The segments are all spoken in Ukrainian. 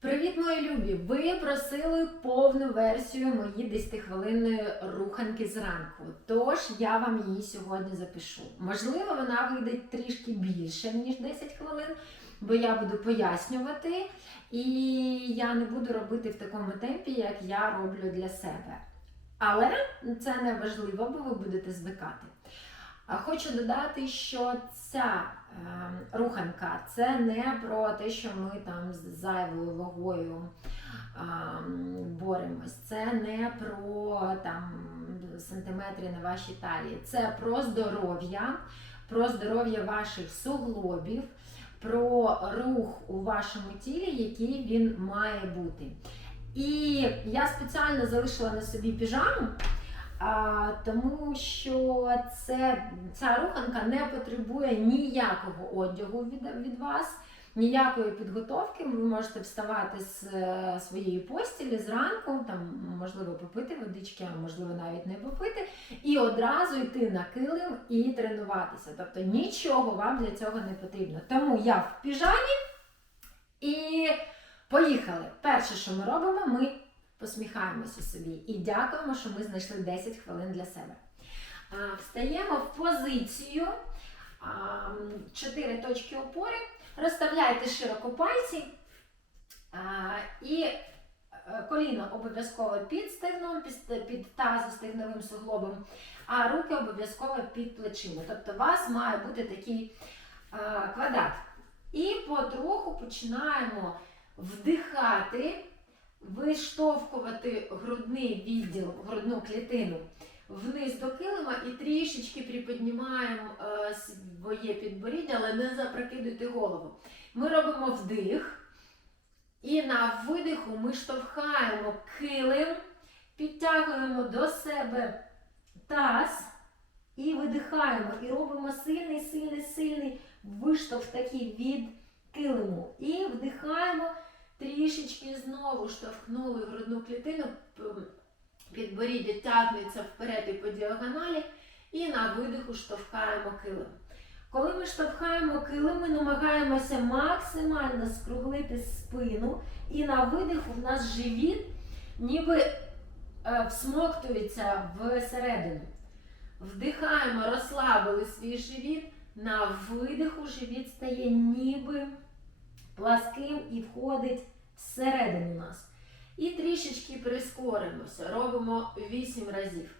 Привіт, мої любі! Ви просили повну версію моєї 10-хвилинної руханки зранку. Тож я вам її сьогодні запишу. Можливо, вона вийде трішки більше, ніж 10 хвилин, бо я буду пояснювати, і я не буду робити в такому темпі, як я роблю для себе. Але це не важливо, бо ви будете звикати. Хочу додати, що ця е, руханка це не про те, що ми там з зайвою вагою е, боремось. Це не про там сантиметри на вашій талії. Це про здоров'я, про здоров'я ваших суглобів, про рух у вашому тілі, який він має бути. І я спеціально залишила на собі піжаму. А, тому що це, ця руханка не потребує ніякого одягу від, від вас, ніякої підготовки. Ви можете вставати з е, своєї постілі зранку, там можливо попити водички, а можливо навіть не попити, і одразу йти на килим і тренуватися. Тобто нічого вам для цього не потрібно. Тому я в піжамі і поїхали. Перше, що ми робимо, ми посміхаємося собі і дякуємо, що ми знайшли 10 хвилин для себе. Встаємо в позицію 4 точки опори, розставляйте широко пальці і е, коліно обов'язково під стегном, під, під тазостегновим суглобом, а руки обов'язково під плечима. Тобто у вас має бути такий квадрат. І потроху починаємо вдихати виштовхувати грудний відділ, грудну клітину вниз до килима і трішечки приподнімаємо е, своє підборіддя, але не запрокидуйте голову. Ми робимо вдих, і на видиху ми штовхаємо килим, підтягуємо до себе таз і видихаємо. І робимо сильний, сильний, сильний виштовх такий від килиму. І вдихаємо. Трішечки знову штовхнули грудну клітину, підборіддя тягнеться вперед і по діагоналі, і на видиху штовхаємо килим. Коли ми штовхаємо килим, ми намагаємося максимально скруглити спину, і на видиху в нас живіт ніби е, всмоктується всередину. Вдихаємо, розслабили свій живіт, на видиху живіт стає ніби пласким і входить всередину нас. І трішечки прискоримося. Робимо 8 разів.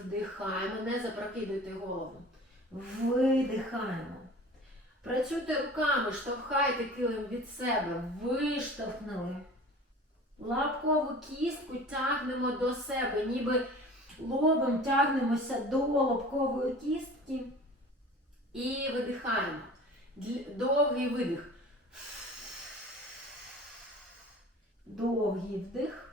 Вдихаємо, не запрокидуйте голову. Видихаємо. Працюйте руками, штовхайте килим від себе. Виштовхнули. Лапкову кістку тягнемо до себе, ніби лобом тягнемося до лобкової кістки. І видихаємо. Довгий видих. Довгий вдих.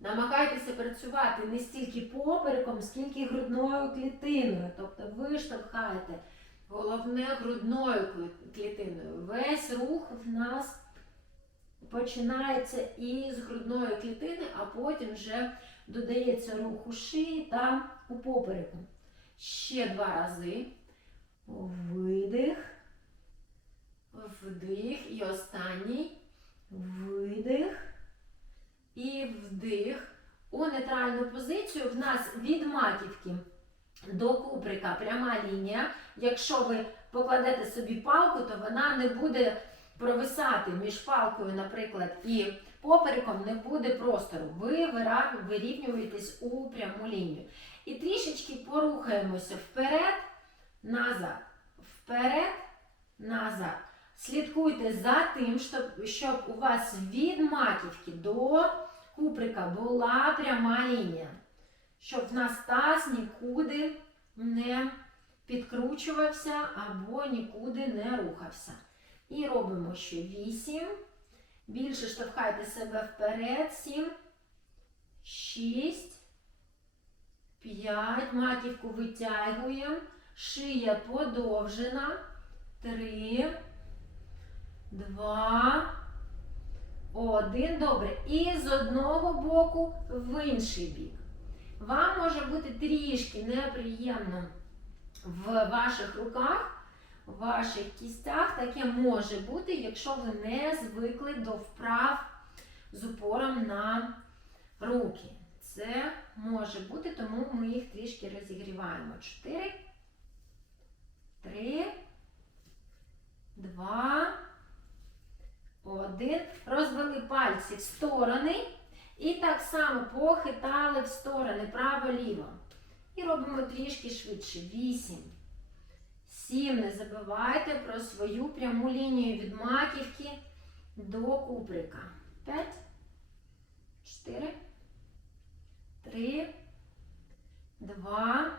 Намагайтеся працювати не стільки попереком, скільки грудною клітиною. Тобто ви штовхаєте головне грудною клітиною. Весь рух в нас починається із грудної клітини, а потім вже додається рух у шиї та у попереку. Ще два рази. Видих. Вдих. І останній. Видих. І вдих. У нейтральну позицію в нас від маківки до куприка пряма лінія. Якщо ви покладете собі палку, то вона не буде провисати між палкою, наприклад, і попереком не буде простору. Ви вирівнюєтесь у пряму лінію. І трішечки порухаємося вперед, назад, вперед, назад. Слідкуйте за тим, щоб, щоб у вас від маківки до куприка була пряма лінія. Щоб в нас таз нікуди не підкручувався або нікуди не рухався. І робимо ще 8. Більше штовхайте себе вперед. 7, 6. П'ять. Маківку витягуємо. Шия подовжена. Три. Два. Один. Добре. І з одного боку в інший бік. Вам може бути трішки неприємно в ваших руках, в ваших кістях. Таке може бути, якщо ви не звикли до вправ з упором на руки. Це може бути, тому ми їх трішки розігріваємо. 4, 3, 2, 1. Розвели пальці в сторони. І так само похитали в сторони право-ліво. І робимо трішки швидше. 8. 7. Не забувайте про свою пряму лінію від маківки до куприка. 5, 4, 3, 2,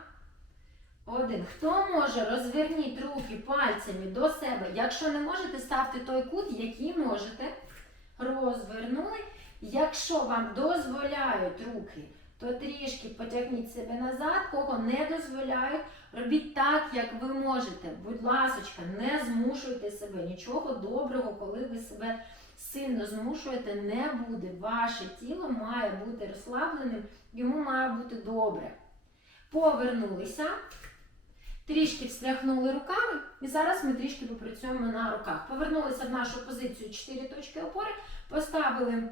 1. Хто може, розверніть руки пальцями до себе. Якщо не можете, ставте той кут, який можете. Розвернули. Якщо вам дозволяють руки, то трішки потягніть себе назад, кого не дозволяють, робіть так, як ви можете. Будь ласочка, не змушуйте себе. Нічого доброго, коли ви себе сильно змушуєте, не буде. Ваше тіло має бути розслабленим, йому має бути добре. Повернулися, трішки встряхнули руками, і зараз ми трішки попрацюємо на руках. Повернулися в нашу позицію 4 точки опори, поставили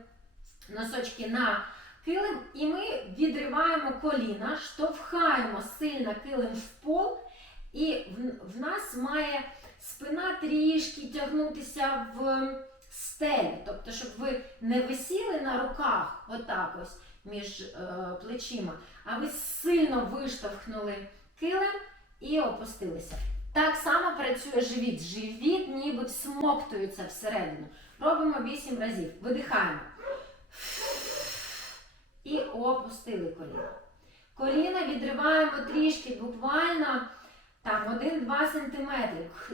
носочки на килим, і ми відриваємо коліна, штовхаємо сильно килим в пол, і в, нас має спина трішки тягнутися в стелі. Тобто, щоб ви не висіли на руках, отак ось між е, плечима, а ви сильно виштовхнули килим і опустилися. Так само працює живіт. Живіт ніби всмоктується всередину. Робимо 8 разів. Видихаємо. І опустили коліна. Коліна відриваємо трішки, буквально там 1-2 см.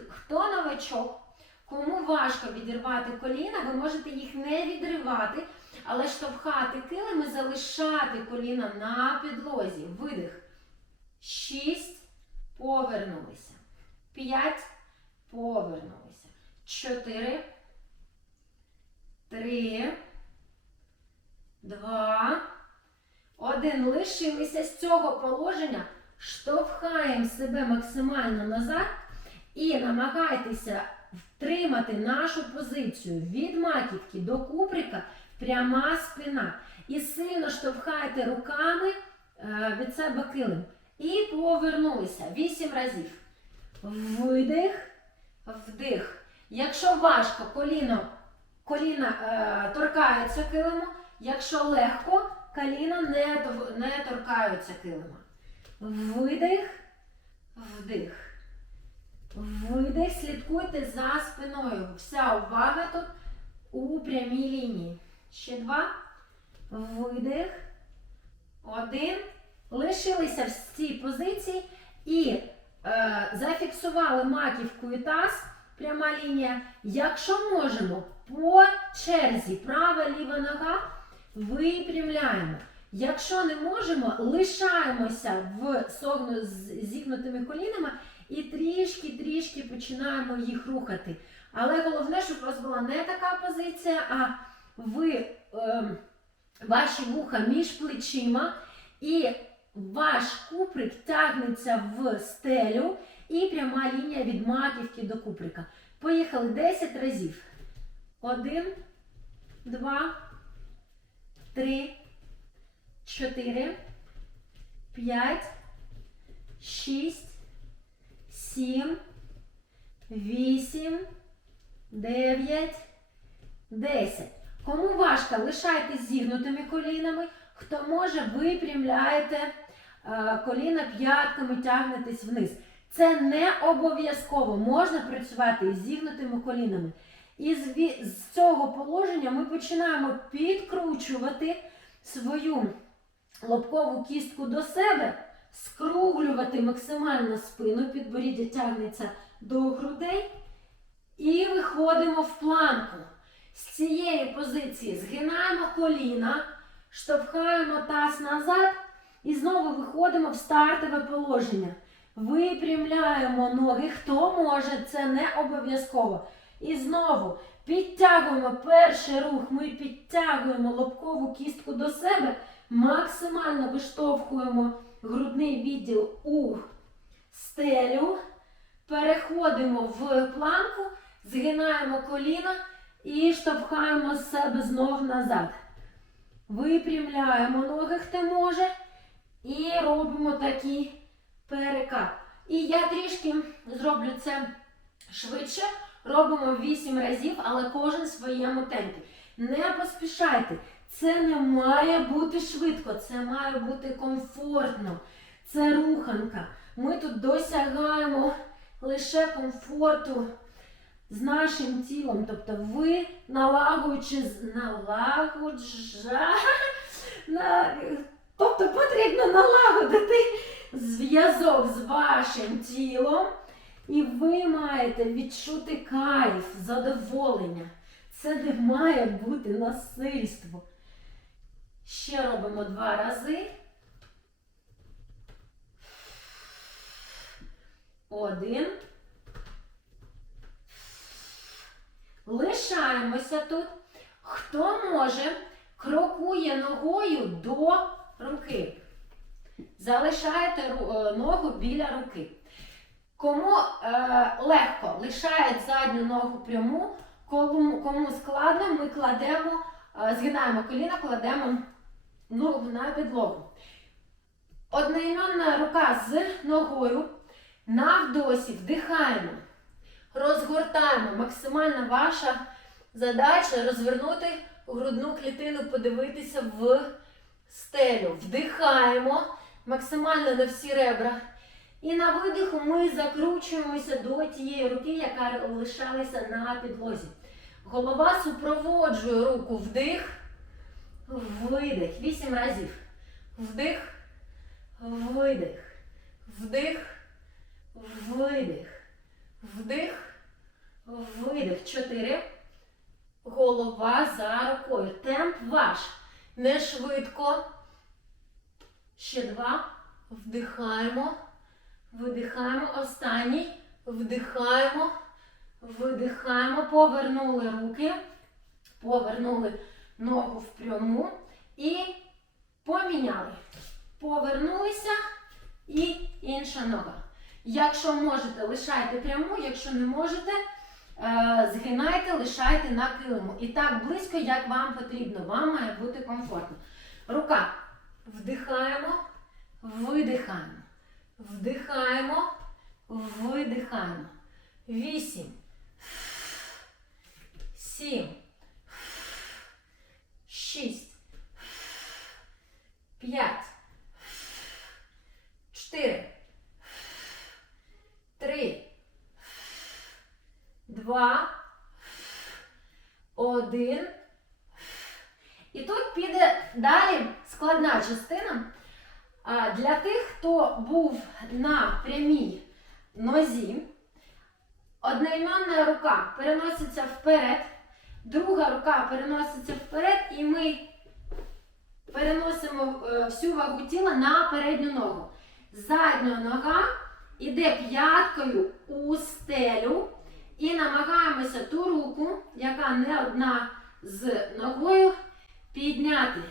Хто новачок, кому важко відірвати коліна, ви можете їх не відривати, але штовхати килим і залишати коліна на підлозі. Видих. 6. Повернулися. 5. Повернулися. 4. 3. Два. Один. Лишилися з цього положення. Штовхаємо себе максимально назад і намагайтеся втримати нашу позицію від маківки до куприка пряма спина. І сильно штовхайте руками е, від себе килим. І повернулися. Вісім разів. Видих, вдих. Якщо важко, коліно, коліна е, торкаються килиму. Якщо легко, коліна не, не торкаються килима. Видих, вдих. Видих, слідкуйте за спиною. Вся увага тут у прямій лінії. Ще два. Видих. Один. Лишилися в цій позиції і е, зафіксували маківку і таз. Пряма лінія. Якщо можемо, по черзі права ліва нога випрямляємо. Якщо не можемо, лишаємося в согну з зігнутими колінами і трішки-трішки починаємо їх рухати. Але головне, щоб у вас була не така позиція, а ви е, ваші вуха між плечима, і ваш куприк тягнеться в стелю, і пряма лінія від маківки до куприка. Поїхали 10 разів. Один, два, три, чотири, п'ять, шість, сім, вісім, дев'ять, десять. Кому важко, лишайтесь зігнутими колінами. Хто може, випрямляєте коліна п'ятками, тягнетесь вниз. Це не обов'язково. Можна працювати із зігнутими колінами. І з, з цього положення ми починаємо підкручувати свою лобкову кістку до себе, скруглювати максимально спину, підборіддя тягнеться до грудей. І виходимо в планку. З цієї позиції згинаємо коліна, штовхаємо таз назад і знову виходимо в стартове положення. Випрямляємо ноги. Хто може, це не обов'язково. І знову підтягуємо перший рух. Ми підтягуємо лобкову кістку до себе, максимально виштовхуємо грудний відділ у стелю. Переходимо в планку, згинаємо коліна і штовхаємо з себе знов назад. Випрямляємо ноги, хто може. І робимо такий перекат. І я трішки зроблю це швидше. Робимо 8 разів, але кожен в своєму темпі. Не поспішайте. Це не має бути швидко, це має бути комфортно. Це руханка. Ми тут досягаємо лише комфорту з нашим тілом. Тобто ви налагоджуючи, з- налагоджа, на, тобто потрібно налагодити зв'язок з вашим тілом, і ви маєте відчути кайф, задоволення. Це не має бути насильство. Ще робимо два рази. Один. Лишаємося тут. Хто може, крокує ногою до руки. Залишаєте е, ногу біля руки. Кому е, легко лишають задню ногу пряму, кому, кому складно, ми кладемо, е, згинаємо коліна, кладемо ногу на підлогу. Одноіменна рука з ногою навдосі вдихаємо, розгортаємо. Максимально ваша задача розвернути грудну клітину, подивитися в стелю. Вдихаємо максимально на всі ребра. І на видиху ми закручуємося до тієї руки, яка лишалася на підлозі. Голова супроводжує руку вдих, видих. Вісім разів. Вдих, видих, вдих, видих, вдих, видих. Чотири. Голова за рукою. Темп ваш. Не швидко. Ще два. Вдихаємо. Видихаємо. Останній. Вдихаємо. Видихаємо. Повернули руки. Повернули ногу в пряму. І поміняли. Повернулися. І інша нога. Якщо можете, лишайте пряму, якщо не можете, згинайте, лишайте на килиму. І так близько, як вам потрібно. Вам має бути комфортно. Рука. Вдихаємо, видихаємо. Вдихаємо, видихаємо. Вісім. Сім. Шість. П'ять. Чотири. Три. Два. Один. І тут піде далі складна частина. Для тих, хто був на прямій нозі, одноіменна рука переноситься вперед, друга рука переноситься вперед, і ми переносимо е, всю вагу тіла на передню ногу. Задня нога іде п'яткою у стелю і намагаємося ту руку, яка не одна з ногою, підняти.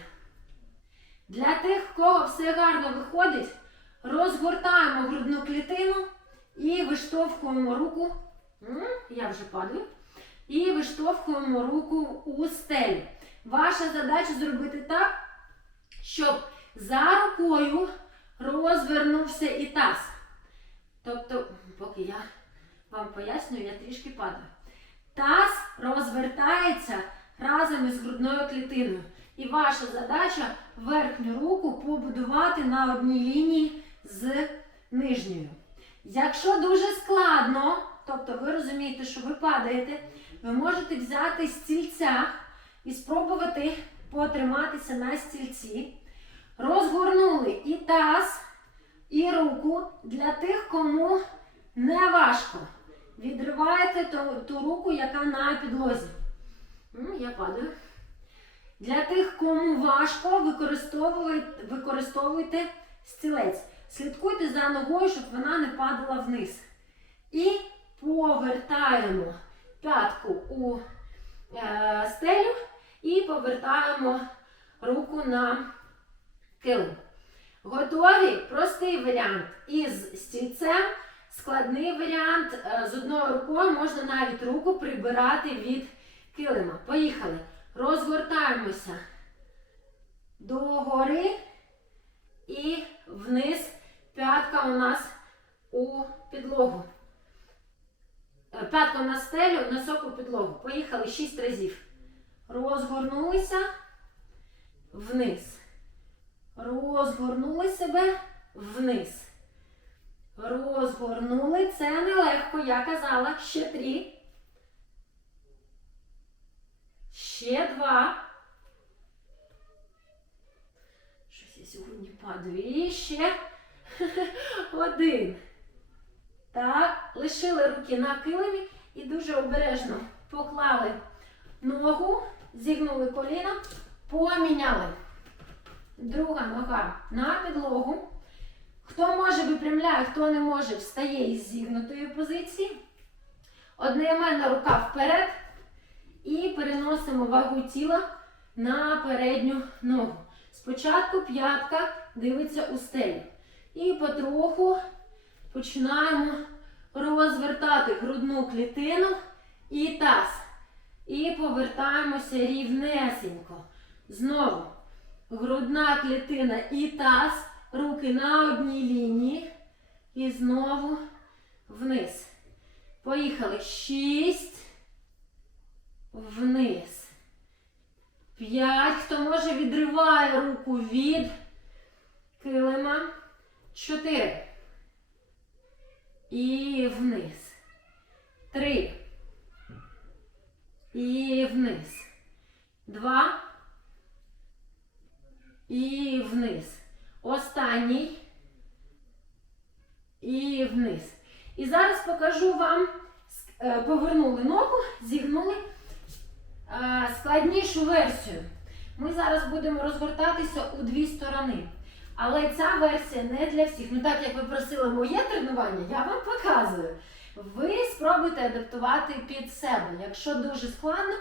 Для тих, в кого все гарно виходить, розгортаємо грудну клітину і виштовхуємо руку. Я вже падаю. І виштовхуємо руку у стелі. Ваша задача зробити так, щоб за рукою розвернувся і таз. Тобто, поки я вам пояснюю, я трішки падаю. Таз розвертається разом із грудною клітиною. І ваша задача верхню руку побудувати на одній лінії з нижньою. Якщо дуже складно, тобто ви розумієте, що ви падаєте, ви можете взяти стільця і спробувати потриматися на стільці. Розгорнули і таз, і руку для тих, кому не важко. Відриваєте ту, ту руку, яка на підлозі. М, Я падаю. Для тих, кому важко, використовуйте, використовуйте стілець. Слідкуйте за ногою, щоб вона не падала вниз. І повертаємо п'ятку у е, стелю і повертаємо руку на килим. Готові? Простий варіант із стільцем. Складний варіант. Е, З одною рукою можна навіть руку прибирати від килима. Поїхали. Розгортаємося догори і вниз. П'ятка у нас у підлогу. Е, П'ятка в стелю, носок у підлогу. Поїхали 6 разів. Розгорнулися вниз. Розгорнули себе вниз. Розгорнули. Це нелегко, я казала. Ще три. Ще два. Щось я сьогодні падаю. І ще один. Так, лишили руки на килимі і дуже обережно поклали ногу, зігнули коліна, поміняли. Друга нога на підлогу. Хто може випрямляє, хто не може, встає із зігнутої позиції. Одноіменна рука вперед. І переносимо вагу тіла на передню ногу. Спочатку п'ятка дивиться у стелю. І потроху починаємо розвертати грудну клітину і таз. І повертаємося рівнесенько. Знову грудна клітина і таз. Руки на одній лінії. І знову вниз. Поїхали. Шість. Вниз. П'ять. Хто може відриває руку від килима. Чотири. І вниз. Три. І вниз. Два. І вниз. Останній. І вниз. І зараз покажу вам, е, повернули ногу, зігнули е, складнішу версію. Ми зараз будемо розгортатися у дві сторони. Але ця версія не для всіх. Ну так як ви просили моє тренування, я вам показую. Ви спробуйте адаптувати під себе. Якщо дуже складно,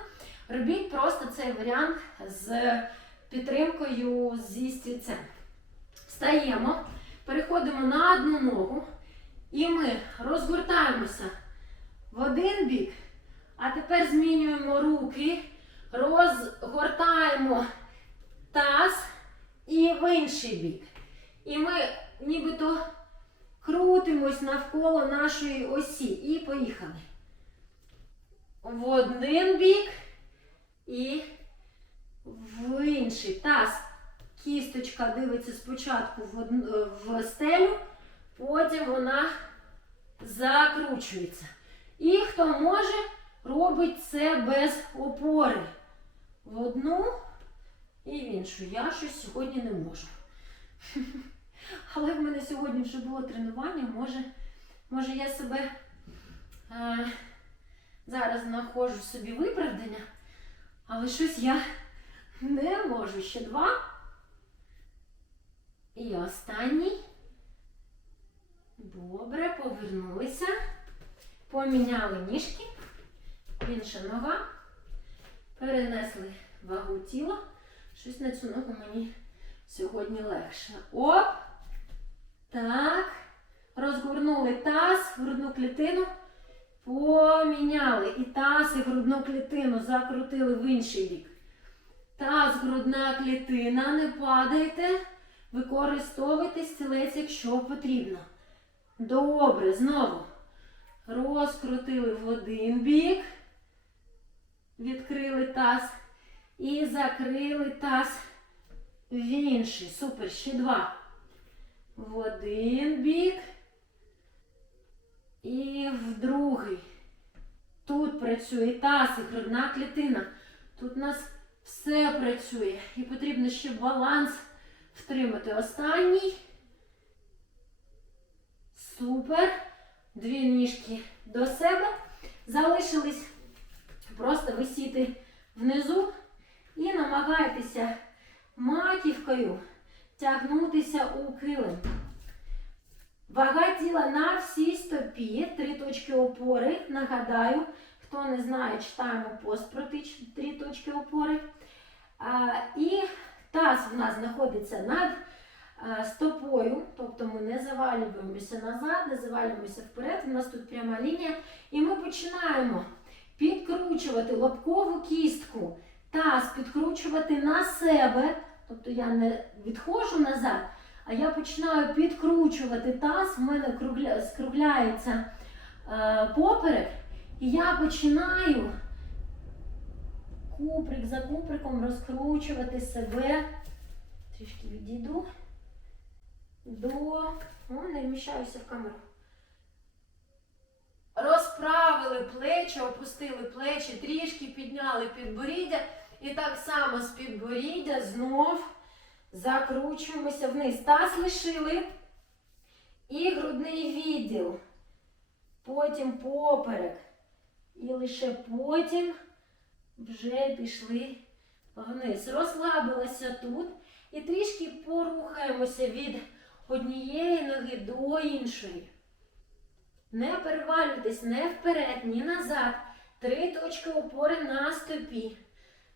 робіть просто цей варіант з підтримкою зі стільцем. Встаємо, переходимо на одну ногу і ми розгортаємося в один бік. А тепер змінюємо руки, розгортаємо таз і в інший бік. І ми нібито крутимось навколо нашої осі. І поїхали. В один бік і в інший. Таз. Кісточка дивиться спочатку в, од- в стелю, потім вона закручується. І хто може, робить це без опори. В одну і в іншу. Я щось сьогодні не можу. Але в мене сьогодні вже було тренування. Може, може я себе е, зараз знаходжу собі виправдання, але щось я не можу. Ще два. І останній. Добре, повернулися. Поміняли ніжки. Інша нога. Перенесли вагу тіла. Щось на цю ногу мені сьогодні легше. Оп! Так. Розгорнули таз, грудну клітину. Поміняли. І таз, і грудну клітину закрутили в інший бік. Таз, грудна клітина, не падайте. Використовуйте стілець, якщо потрібно. Добре, знову. Розкрутили в один бік. Відкрили таз. І закрили таз в інший. Супер. Ще два. В один бік. І в другий. Тут працює таз і грудна клітина. Тут у нас все працює. І потрібно ще баланс втримати. Останній. Супер. Дві ніжки до себе. Залишились просто висіти внизу і намагайтеся маківкою тягнутися у килим. Вага тіла на всій стопі, три точки опори. Нагадаю, хто не знає, читаємо пост про ті три точки опори. А, і таз в нас знаходиться над е, стопою, тобто ми не завалюємося назад, не завалюємося вперед. У нас тут пряма лінія. І ми починаємо підкручувати лобкову кістку, таз підкручувати на себе. Тобто я не відходжу назад, а я починаю підкручувати таз, в мене скругляється е, поперек, і я починаю куприк за куприком розкручувати себе. Трішки відійду до. О, не вміщаюся в камеру. Розправили плечі, опустили плечі, трішки підняли підборіддя. І так само з підборіддя знов закручуємося вниз. Таз лишили. І грудний відділ. Потім поперек. І лише потім вже пішли вниз. Розслабилася тут. І трішки порухаємося від однієї ноги до іншої. Не перевалюйтесь не вперед, ні назад. Три точки опори на стопі.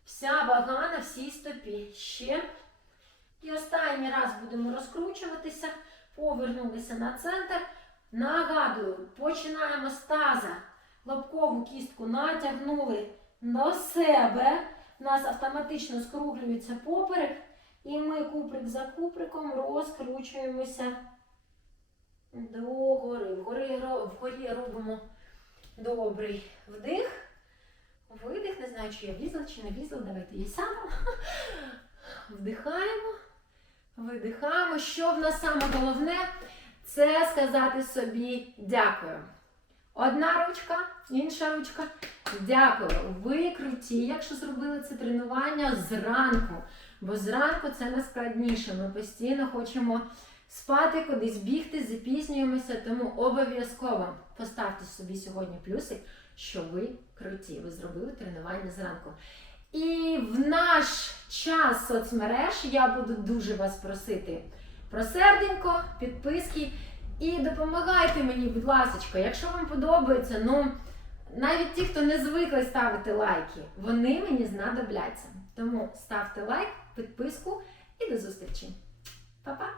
Вся вага на всій стопі. Ще. І останній раз будемо розкручуватися. Повернулися на центр. Нагадую, починаємо з таза. Лобкову кістку натягнули до себе. У нас автоматично скруглюється поперек. І ми куприк за куприком розкручуємося до гори. Вгорі, вгорі робимо добрий вдих. Видих. Не знаю, чи я влізла, чи не влізла. Давайте я сама. Вдихаємо. Видихаємо. Що в нас саме головне? Це сказати собі дякую. Одна ручка, інша ручка. Дякую. Ви круті, якщо зробили це тренування зранку. Бо зранку це найскладніше. Ми постійно хочемо спати, кудись бігти, запізнюємося, тому обов'язково поставте собі сьогодні плюсик, що ви круті. Ви зробили тренування зранку. І в наш час соцмереж я буду дуже вас просити про серденько, підписки і допомагайте мені, будь ласка, якщо вам подобається, ну навіть ті, хто не звикли ставити лайки, вони мені знадобляться. Тому ставте лайк, підписку і до зустрічі. Па-па!